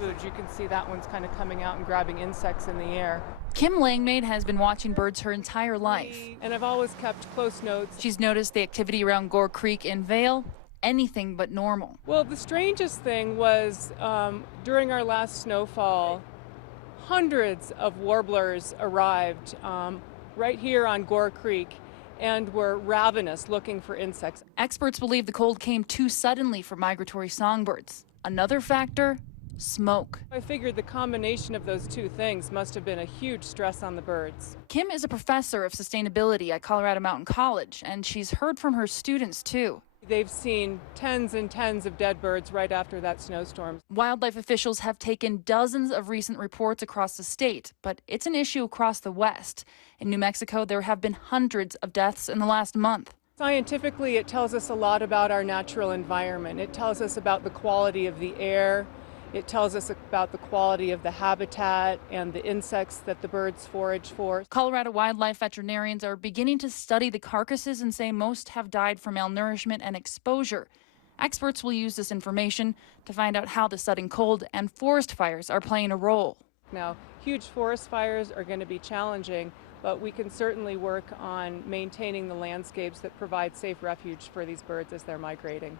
You can see that one's kind of coming out and grabbing insects in the air. Kim Langmaid has been watching birds her entire life. And I've always kept close notes. She's noticed the activity around Gore Creek in Vail, anything but normal. Well, the strangest thing was during our last snowfall, hundreds of warblers arrived right here on Gore Creek and were ravenous looking for insects. Experts believe the cold came too suddenly for migratory songbirds. Another factor, smoke. I figured the combination of those two things must have been a huge stress on the birds. Kim is a professor of sustainability at Colorado Mountain College, and she's heard from her students too. They've seen tens and tens of dead birds right after that snowstorm. Wildlife officials have taken dozens of recent reports across the state, but it's an issue across the West. In New Mexico, there have been hundreds of deaths in the last month. Scientifically, it tells us a lot about our natural environment. It tells us about the quality of the air. It tells us about the quality of the habitat and the insects that the birds forage for. Colorado wildlife veterinarians are beginning to study the carcasses and say most have died from malnourishment and exposure. Experts will use this information to find out how the sudden cold and forest fires are playing a role. Now, huge forest fires are going to be challenging, but we can certainly work on maintaining the landscapes that provide safe refuge for these birds as they're migrating.